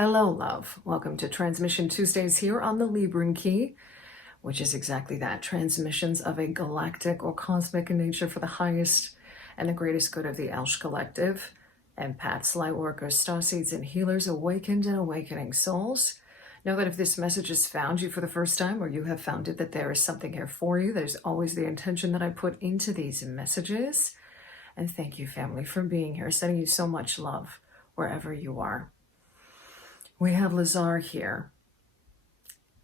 Hello, love. Welcome to Transmission Tuesdays here on the Lyran key, which is exactly that, transmissions of a galactic or cosmic nature for the highest and the greatest good of the ELSH collective, empaths, lightworkers, starseeds, and healers, awakened and awakening souls. Know that if this message has found you for the first time, or you have found it, that there is something here for you. There's always the intention that I put into these messages. And thank you, family, for being here, sending you so much love wherever you are. We have Lyran here.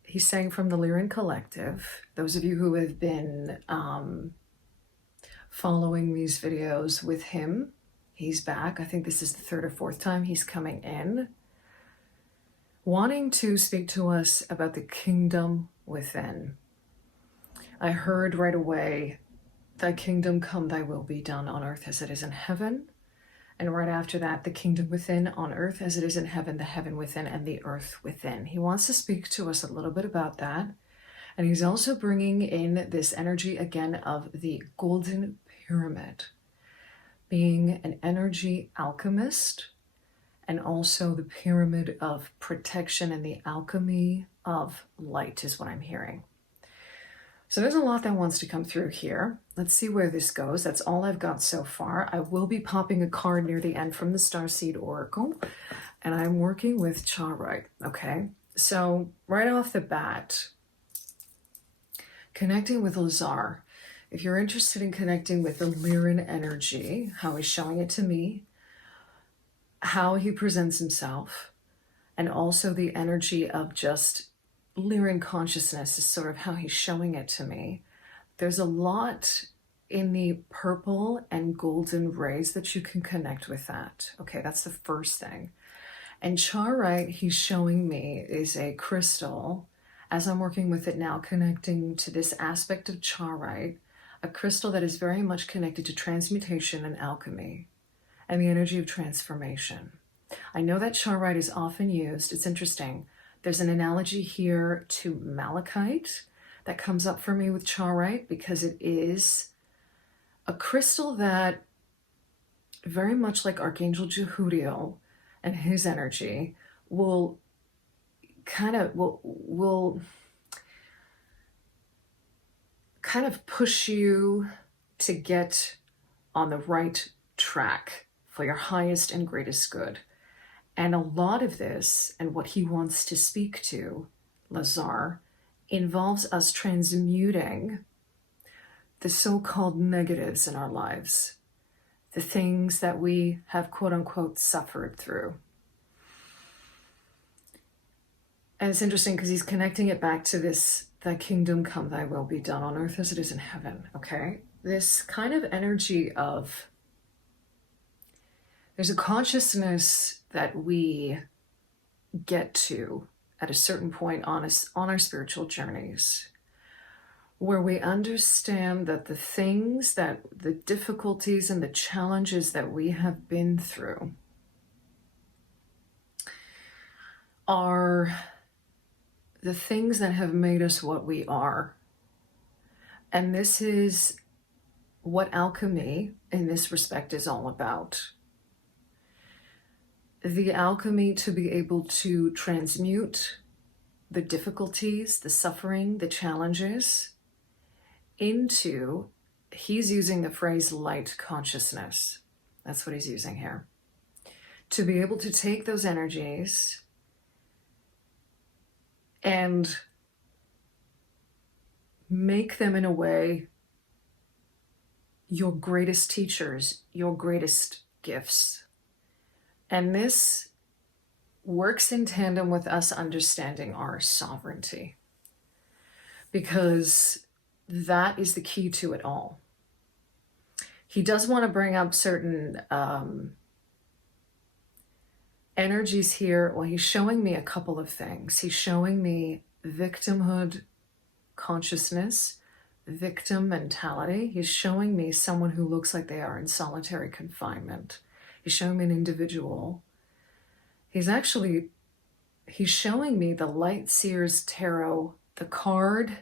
He's saying from the Lyran collective. Those of you who have been following these videos with him, he's back. I think this is the third or fourth time he's coming in, wanting to speak to us about the kingdom within. I heard right away, thy kingdom come, thy will be done on earth as it is in heaven. And right after that, the kingdom within on earth as it is in heaven, the heaven within and the earth within. He wants to speak to us a little bit about that. And he's also bringing in this energy again of the golden pyramid, being an energy alchemist, and also the pyramid of protection and the alchemy of light is what I'm hearing. So there's a lot that wants to come through here. Let's see where this goes. That's all I've got so far. I will be popping a card near the end from the Starseed Oracle, and I'm working with Charoite, okay? So right off the bat, connecting with Lyran. If you're interested in connecting with the Lyran energy, how he's showing it to me, how he presents himself, and also the energy of just Lyran consciousness is sort of how he's showing it to me. There's a lot in the purple and golden rays that you can connect with that. Okay, that's the first thing. And Charoite, he's showing me, is a crystal. As I'm working with it now, connecting to this aspect of Charoite, a crystal that is very much connected to transmutation and alchemy and the energy of transformation. I know that Charoite is often used. It's interesting. There's an analogy here to malachite that comes up for me with Charoite because it is a crystal that, very much like Archangel Jehudiel and his energy, will kind of push you to get on the right track for your highest and greatest good. And a lot of this, and what he wants to speak to, Lyran, involves us transmuting the so-called negatives in our lives, the things that we have quote-unquote suffered through. And it's interesting because he's connecting it back to this, thy kingdom come, thy will be done on earth as it is in heaven, okay? This kind of energy of, there's a consciousness that we get to at a certain point on our spiritual journeys, where we understand that the difficulties and the challenges that we have been through are the things that have made us what we are. And this is what alchemy in this respect is all about. The alchemy to be able to transmute the difficulties, the suffering, the challenges into, he's using the phrase light consciousness. That's what he's using here. To be able to take those energies and make them in a way your greatest teachers, your greatest gifts. And this works in tandem with us understanding our sovereignty, because that is the key to it all. He does want to bring up certain energies here. Well, he's showing me a couple of things. He's showing me victimhood consciousness, victim mentality. He's showing me someone who looks like they are in solitary confinement. He's showing me an individual. He's showing me the Light Seers Tarot, the card,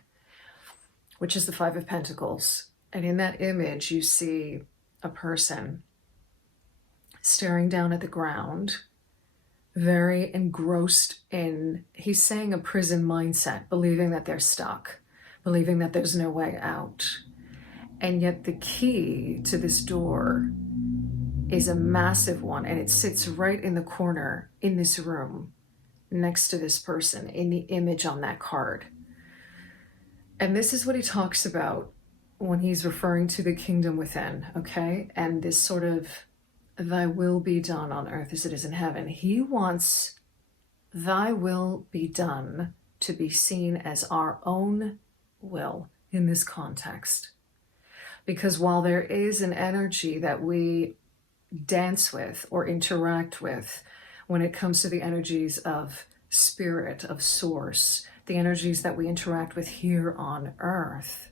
which is the Five of Pentacles. And in that image, you see a person staring down at the ground, very engrossed in, he's saying, a prison mindset, believing that they're stuck, believing that there's no way out. And yet the key to this door is a massive one, and it sits right in the corner in this room next to this person in the image on that card. And this is what he talks about when he's referring to the kingdom within, okay? And this sort of, thy will be done on earth as it is in heaven. He wants thy will be done to be seen as our own will in this context. Because while there is an energy that we dance with or interact with when it comes to the energies of spirit, of source, the energies that we interact with here on earth,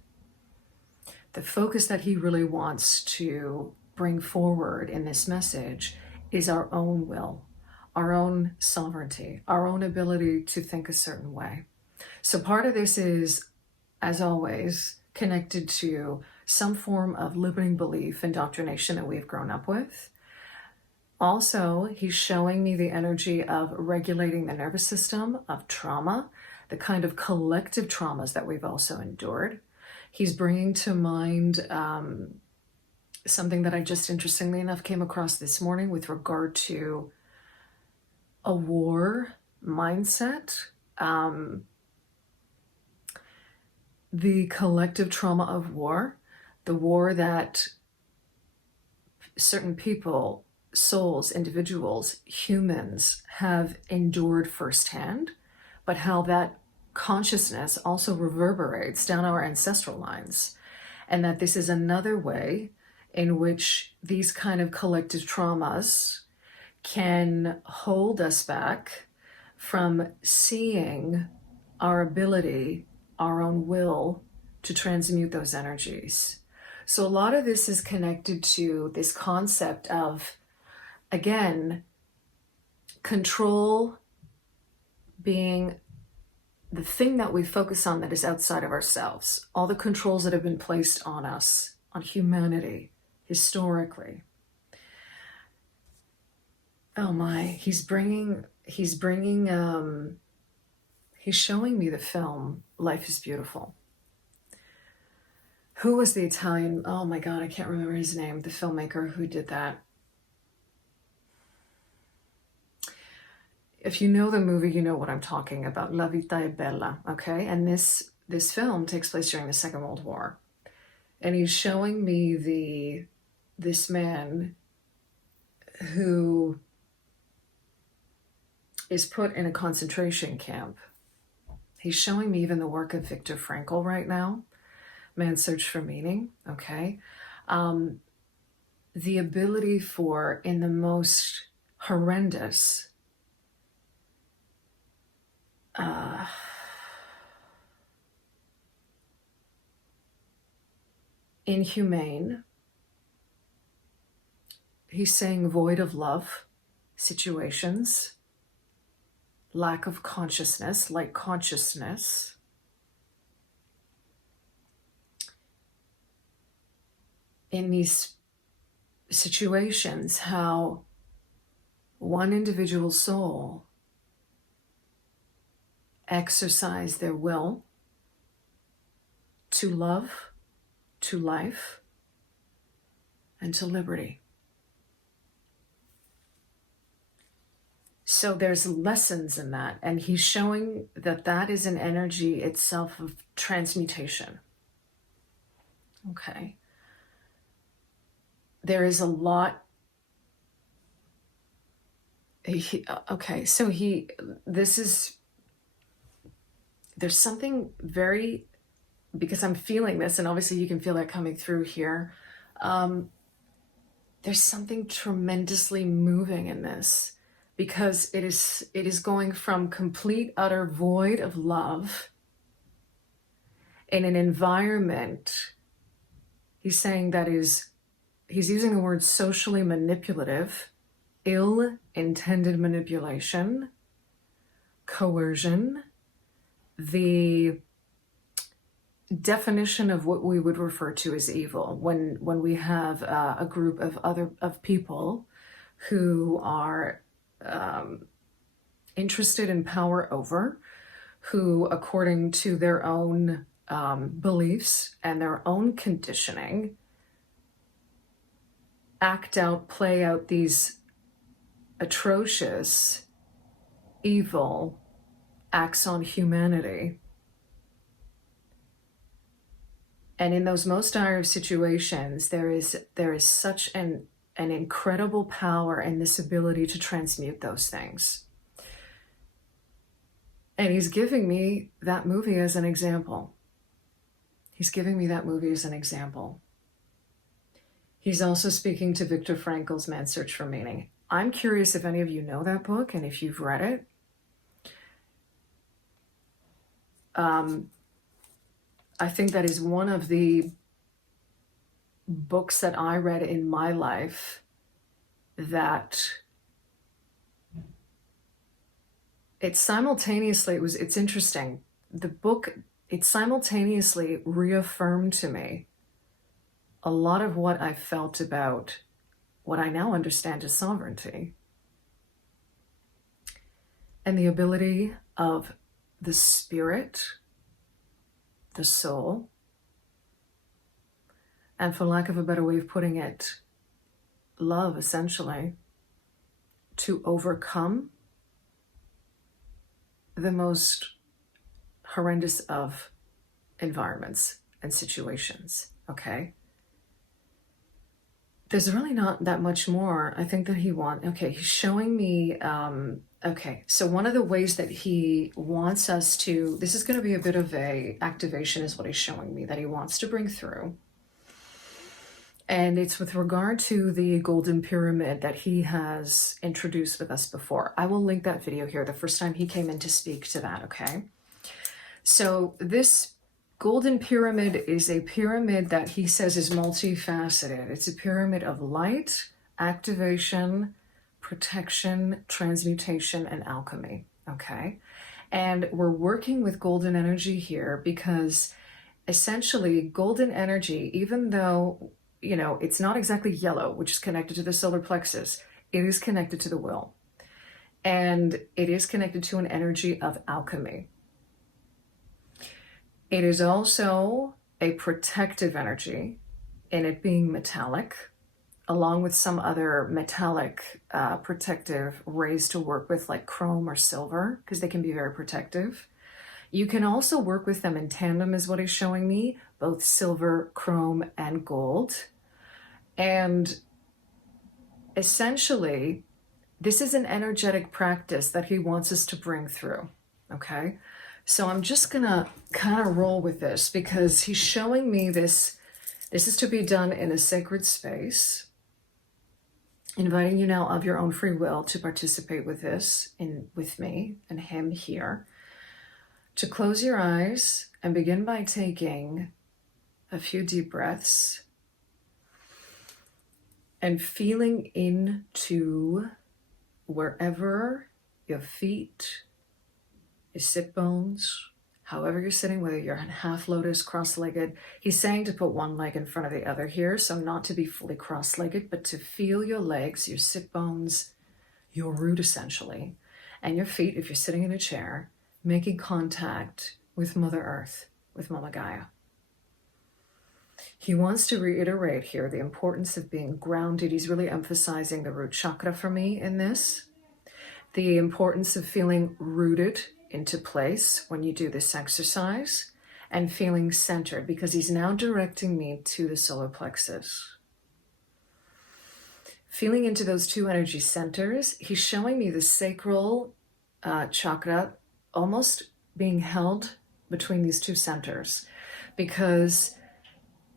the focus that he really wants to bring forward in this message is our own will, our own sovereignty, our own ability to think a certain way. So part of this is, as always, connected to some form of limiting belief, indoctrination that we've grown up with. Also, he's showing me the energy of regulating the nervous system, of trauma, the kind of collective traumas that we've also endured. He's bringing to mind something that I just, interestingly enough, came across this morning with regard to a war mindset, the collective trauma of war, the war that certain people, souls, individuals, humans have endured firsthand, but how that consciousness also reverberates down our ancestral lines, and that this is another way in which these kind of collective traumas can hold us back from seeing our ability, our own will to transmute those energies. So a lot of this is connected to this concept of, again, control being the thing that we focus on that is outside of ourselves. All the controls that have been placed on us, on humanity, historically. Oh my, he's showing me the film Life is Beautiful. Who was the Italian, oh my God, I can't remember his name, the filmmaker who did that. If you know the movie, you know what I'm talking about, La Vita è Bella, okay? And this film takes place during the Second World War. And he's showing me this man who is put in a concentration camp. He's showing me even the work of Viktor Frankl right now, Man's Search for Meaning, okay? The ability for, in the most horrendous, inhumane, he's saying void of love situations, lack of consciousness, like consciousness, in these situations, how one individual soul exercise their will to love, to life, and to liberty. So there's lessons in that, and he's showing that that is an energy itself of transmutation. Okay. There is a lot. There's something very, because I'm feeling this, and obviously you can feel that coming through here. There's something tremendously moving in this, because it is going from complete, utter void of love in an environment, he's saying that is, he's using the word socially manipulative, ill-intended manipulation, coercion, the definition of what we would refer to as evil when we have a group of people who are interested in power over, who, according to their own beliefs and their own conditioning, play out these atrocious, evil acts on humanity. And in those most dire of situations, there is such an incredible power in this ability to transmute those things. And he's giving me that movie as an example. He's giving me that movie as an example. He's also speaking to Viktor Frankl's Man's Search for Meaning. I'm curious if any of you know that book and if you've read it. I think that is one of the books that I read in my life that it's interesting. The book, it simultaneously reaffirmed to me a lot of what I felt about what I now understand as sovereignty and the ability of the spirit, the soul, and for lack of a better way of putting it, love, essentially, to overcome the most horrendous of environments and situations, okay? There's really not that much more I think that he's showing me, okay, so one of the ways that he wants us to, this is going to be a bit of a activation is what he's showing me that he wants to bring through. And it's with regard to the golden pyramid that he has introduced with us before. I will link that video here, the first time he came in to speak to that, okay? So this golden pyramid is a pyramid that he says is multifaceted. It's a pyramid of light, activation, protection, transmutation, and alchemy, okay? And we're working with golden energy here because essentially golden energy, even though, you know, it's not exactly yellow, which is connected to the solar plexus, it is connected to the will. And it is connected to an energy of alchemy. It is also a protective energy in it being metallic, along with some other metallic protective rays to work with like chrome or silver, because they can be very protective. You can also work with them in tandem is what he's showing me, both silver, chrome, and gold. And essentially, this is an energetic practice that he wants us to bring through, okay? So I'm just gonna kind of roll with this because he's showing me this. This is to be done in a sacred space. Inviting you now of your own free will to participate with this, with me and him here. To close your eyes and begin by taking a few deep breaths and feeling into wherever your feet, your sit bones, however you're sitting, whether you're in half lotus, cross-legged. He's saying to put one leg in front of the other here, so not to be fully cross-legged, but to feel your legs, your sit bones, your root essentially, and your feet, if you're sitting in a chair, making contact with Mother Earth, with Momma Gaia. He wants to reiterate here the importance of being grounded. He's really emphasizing the root chakra for me in this. The importance of feeling rooted into place when you do this exercise and feeling centered, because he's now directing me to the solar plexus. Feeling into those two energy centers, he's showing me the sacral chakra almost being held between these two centers, because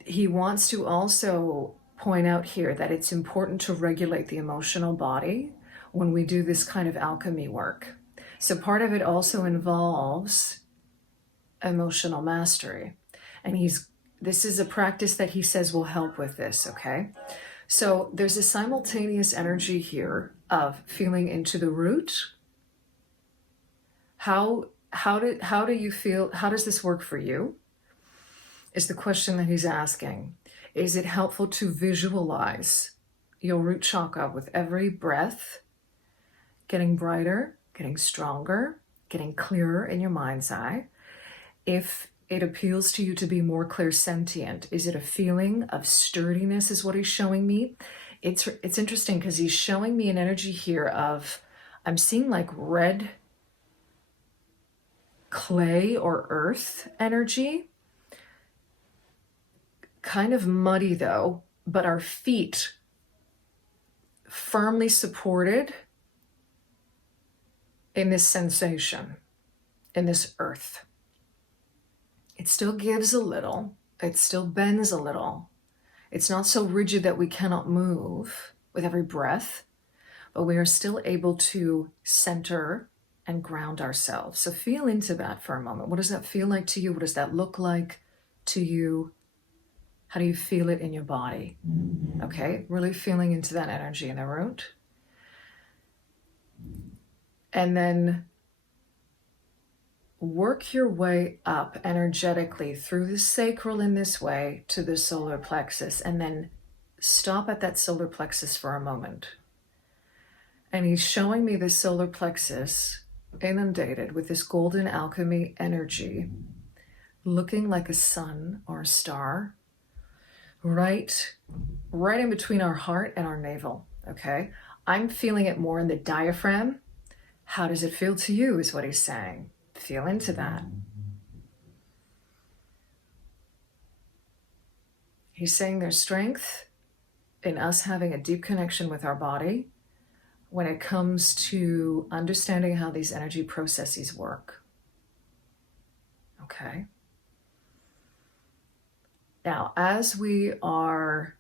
he wants to also point out here that it's important to regulate the emotional body when we do this kind of alchemy work. So part of it also involves emotional mastery. And this is a practice that he says will help with this, okay? So there's a simultaneous energy here of feeling into the root. How do you feel? How does this work for you? Is the question that he's asking. Is it helpful to visualize your root chakra with every breath getting brighter getting stronger, getting clearer in your mind's eye. If it appeals to you to be more clairsentient, is it a feeling of sturdiness is what he's showing me? It's interesting because he's showing me an energy here of, I'm seeing like red clay or earth energy. Kind of muddy though, but our feet firmly supported in this sensation, in this earth. It still gives a little, it still bends a little. It's not so rigid that we cannot move with every breath, but we are still able to center and ground ourselves. So feel into that for a moment. What does that feel like to you? What does that look like to you? How do you feel it in your body? Okay, really feeling into that energy in the root. And then work your way up energetically through the sacral in this way to the solar plexus, and then stop at that solar plexus for a moment. And he's showing me the solar plexus inundated with this golden alchemy energy, looking like a sun or a star, right in between our heart and our navel, okay? I'm feeling it more in the diaphragm. How does it feel to you is what he's saying. Feel into that. He's saying there's strength in us having a deep connection with our body when it comes to understanding how these energy processes work. Okay. Now, as we are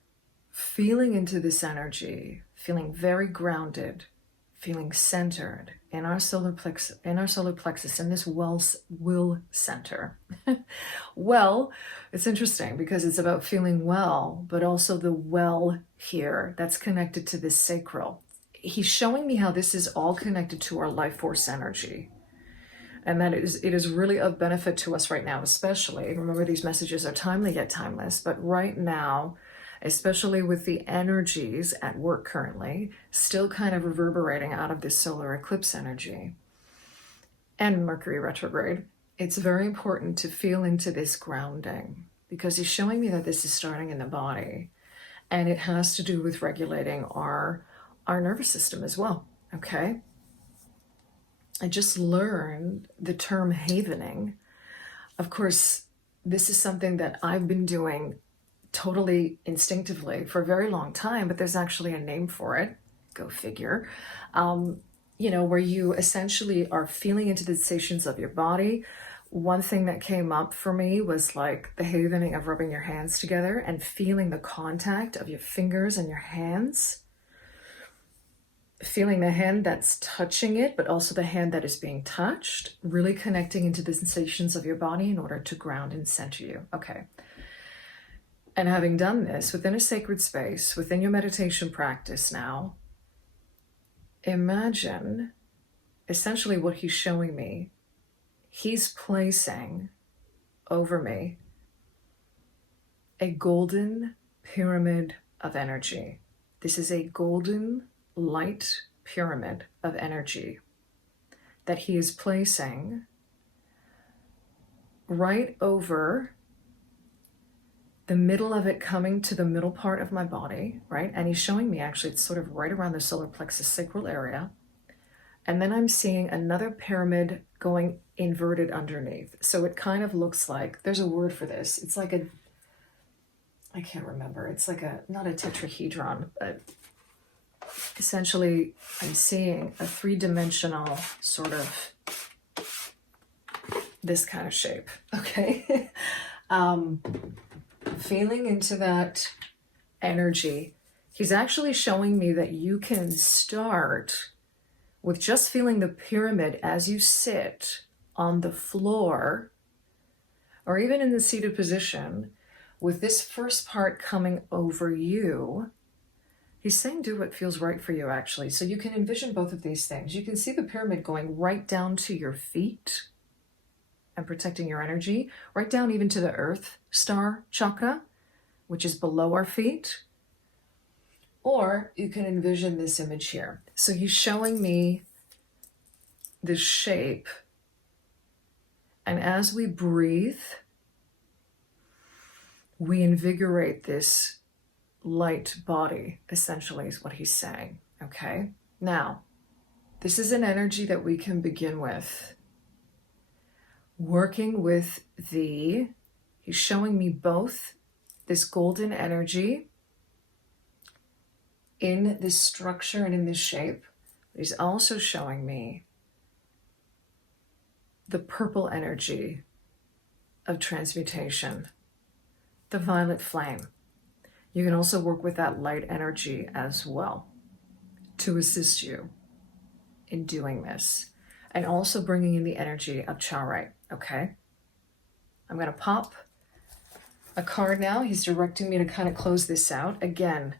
feeling into this energy, feeling very grounded, feeling centered in our solar plexus, in this will center. Well, it's interesting because it's about feeling well, but also the well here that's connected to this sacral. He's showing me how this is all connected to our life force energy. And that it is really of benefit to us right now, especially. Remember, these messages are timely yet timeless, but right now, especially with the energies at work currently, still kind of reverberating out of this solar eclipse energy and Mercury retrograde, it's very important to feel into this grounding, because he's showing me that this is starting in the body, and it has to do with regulating our nervous system as well, okay? I just learned the term havening. Of course, this is something that I've been doing totally instinctively for a very long time, but there's actually a name for it. Go figure. Where you essentially are feeling into the sensations of your body. One thing that came up for me was like the havening of rubbing your hands together and feeling the contact of your fingers and your hands. Feeling the hand that's touching it, but also the hand that is being touched, really connecting into the sensations of your body in order to ground and center you. Okay. And having done this within a sacred space, within your meditation practice now, imagine essentially what he's showing me. He's placing over me a golden pyramid of energy. This is a golden light pyramid of energy that he is placing right over the middle of it, coming to the middle part of my body, right? And he's showing me actually it's sort of right around the solar plexus sacral area. And then I'm seeing another pyramid going inverted underneath. So it kind of looks like, there's a word for this. It's like I can't remember. It's like not a tetrahedron, but essentially I'm seeing a three-dimensional sort of this kind of shape, okay? Feeling into that energy, he's actually showing me that you can start with just feeling the pyramid as you sit on the floor or even in the seated position, with this first part coming over you. He's saying do what feels right for you, actually. So you can envision both of these things. You can see the pyramid going right down to your feet and protecting your energy, right down even to the earth star chakra, which is below our feet. Or you can envision this image here. So he's showing me this shape, and as we breathe, we invigorate this light body, essentially, is what he's saying. Okay? Now, this is an energy that we can begin with. Working with he's showing me both this golden energy in this structure and in this shape, but he's also showing me the purple energy of transmutation, the violet flame. You can also work with that light energy as well to assist you in doing this, and also bringing in the energy of Charoite. Okay, I'm going to pop a card now. He's directing me to kind of close this out. Again,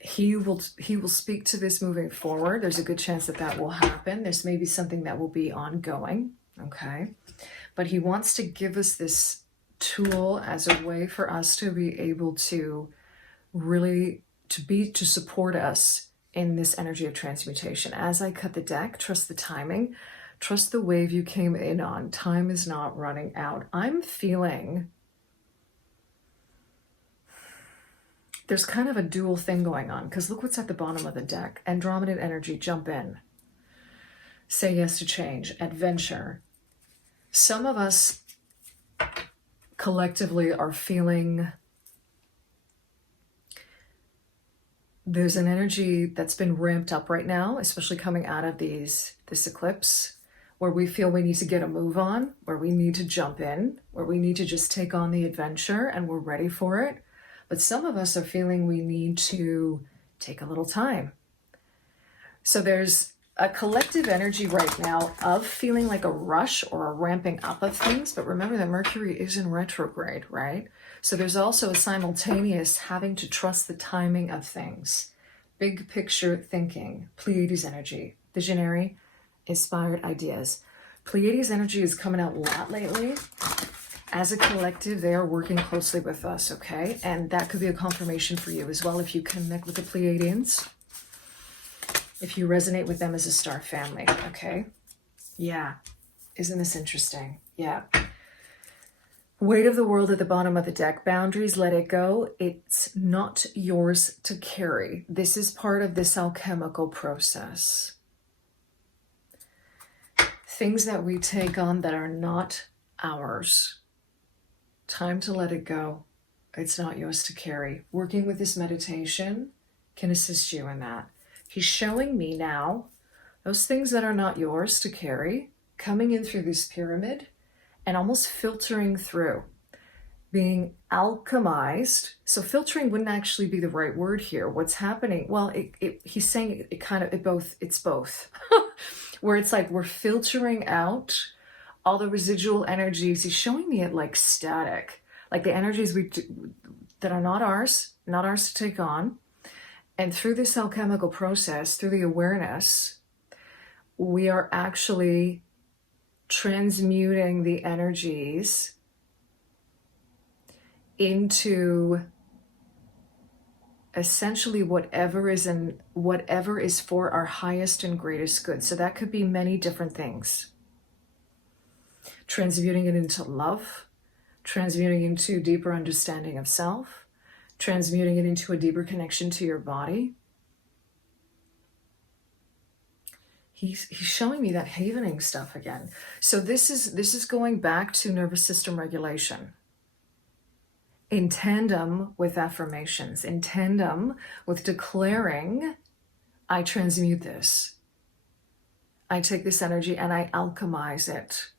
he will speak to this moving forward. There's a good chance that that will happen. This may be something that will be ongoing. Okay, but he wants to give us this tool as a way for us to be able to really to support us in this energy of transmutation. As I cut the deck, trust the timing, trust the wave you came in on. Time is not running out. I'm feeling there's kind of a dual thing going on, because look what's at the bottom of the deck. Andromedan energy, jump in. Say yes to change, adventure. Some of us collectively are feeling there's an energy that's been ramped up right now, especially coming out of this eclipse, where we feel we need to get a move on, where we need to jump in, where we need to just take on the adventure and we're ready for it. But some of us are feeling we need to take a little time. So there's a collective energy right now of feeling like a rush or a ramping up of things. But remember that Mercury is in retrograde, right? So there's also a simultaneous having to trust the timing of things. Big picture thinking, Pleiades energy, visionary, inspired ideas. Pleiades energy is coming out a lot lately. As a collective, they are working closely with us, okay? And that could be a confirmation for you as well if you connect with the Pleiadians. If you resonate with them as a star family, okay? Yeah. Isn't this interesting? Yeah. Weight of the world at the bottom of the deck. Boundaries, let it go. It's not yours to carry. This is part of this alchemical process. Things that we take on that are not ours. Time to let it go. It's not yours to carry. Working with this meditation can assist you in that. He's showing me now those things that are not yours to carry, coming in through this pyramid and almost filtering through, being alchemized. So filtering wouldn't actually be the right word here. What's happening? Well, he's saying it's both. Where it's like we're filtering out all the residual energies. He's showing me it like static, like the energies that are not ours to take on. And through this alchemical process, through the awareness, we are actually transmuting the energies into essentially whatever is for our highest and greatest good. So that could be many different things. Transmuting it into love, transmuting into deeper understanding of self, transmuting it into a deeper connection to your body. He's showing me that havening stuff again. So this is going back to nervous system regulation. In tandem with affirmations, in tandem with declaring, I transmute this. I take this energy and I alchemize it.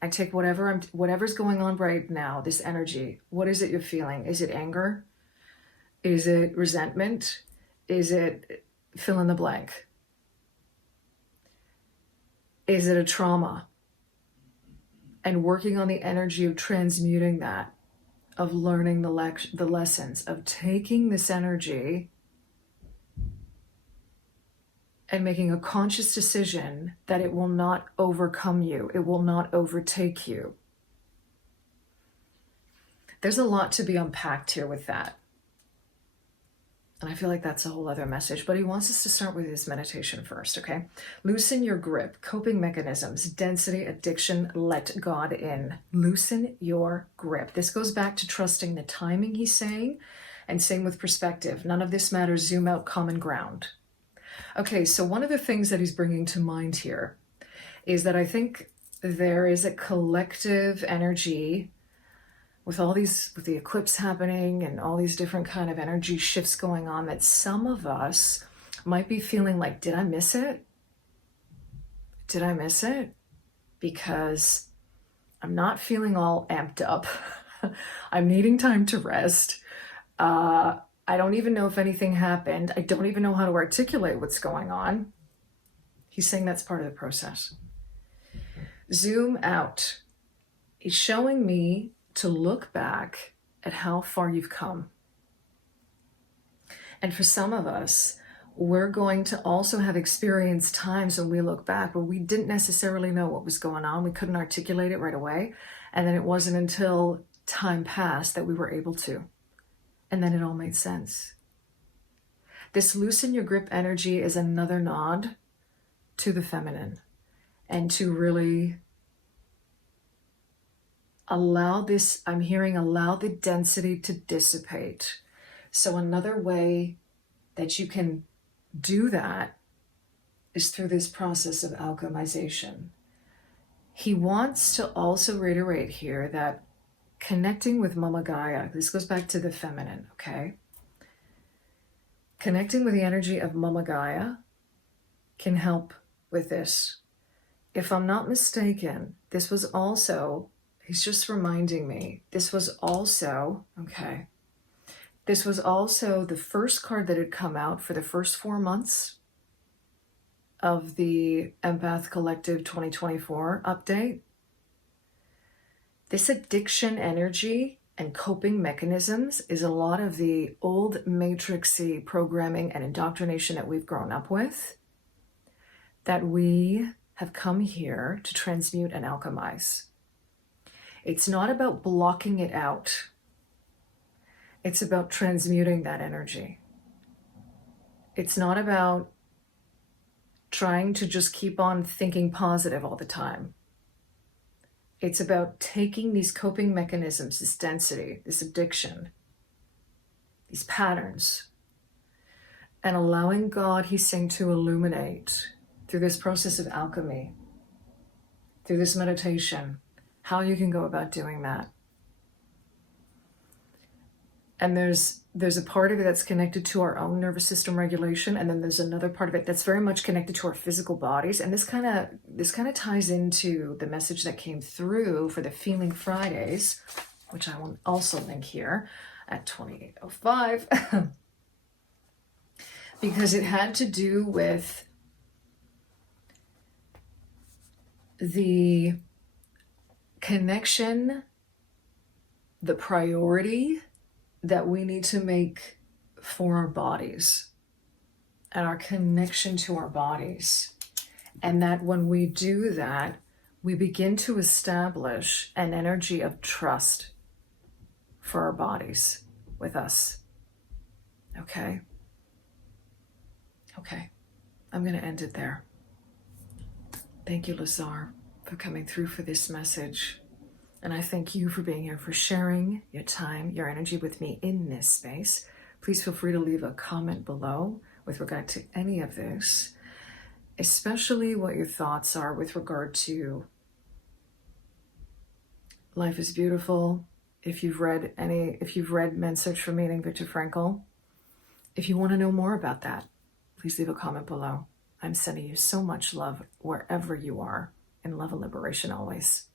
I take whatever's going on right now, this energy. What is it you're feeling? Is it anger? Is it resentment? Is it fill in the blank? Is it a trauma? And working on the energy of transmuting that, of learning the lessons, of taking this energy and making a conscious decision that it will not overcome you. It will not overtake you. There's a lot to be unpacked here with that. And I feel like that's a whole other message, but he wants us to start with his meditation first, okay? Loosen your grip, coping mechanisms, density, addiction, let God in. Loosen your grip. This goes back to trusting the timing, he's saying, and same with perspective. None of this matters. Zoom out, common ground. Okay, so one of the things that he's bringing to mind here is that I think there is a collective energy with all these, with the eclipse happening and all these different kind of energy shifts going on, that some of us might be feeling like, did I miss it? Did I miss it? Because I'm not feeling all amped up. I'm needing time to rest. I don't even know if anything happened. I don't even know how to articulate what's going on. He's saying that's part of the process. Zoom out. He's showing me to look back at how far you've come. And for some of us, we're going to also have experienced times when we look back where we didn't necessarily know what was going on. We couldn't articulate it right away. And then it wasn't until time passed that we were able to. And then it all made sense. This loosen your grip energy is another nod to the feminine, and to really allow this, I'm hearing, allow the density to dissipate. So another way that you can do that is through this process of alchemization. He wants to also reiterate here that connecting with Momma Gaia, this goes back to the feminine, okay? Connecting with the energy of Momma Gaia can help with this. If I'm not mistaken, this was also, he's just reminding me, this was also, okay, this was also the first card that had come out for the first 4 months of the Empath Collective 2024 update. This addiction energy and coping mechanisms is a lot of the old matrixy programming and indoctrination that we've grown up with, that we have come here to transmute and alchemize. It's not about blocking it out. It's about transmuting that energy. It's not about trying to just keep on thinking positive all the time. It's about taking these coping mechanisms, this density, this addiction, these patterns, and allowing God, he's saying, to illuminate through this process of alchemy, through this meditation, how you can go about doing that. And there's a part of it that's connected to our own nervous system regulation, and then there's another part of it that's very much connected to our physical bodies. And this kind of ties into the message that came through for the Feeling Fridays, which I will also link here at 28:05, because it had to do with the connection, the priority that we need to make for our bodies and our connection to our bodies. And that when we do that, we begin to establish an energy of trust for our bodies with us. Okay? Okay. I'm going to end it there. Thank you, Lazar, for coming through for this message. And I thank you for being here, for sharing your time, your energy with me in this space. Please feel free to leave a comment below with regard to any of this, especially what your thoughts are with regard to Life is Beautiful. If you've read Men's Search for Meaning, Viktor Frankl, if you want to know more about that, please leave a comment below. I'm sending you so much love wherever you are, and love and liberation always.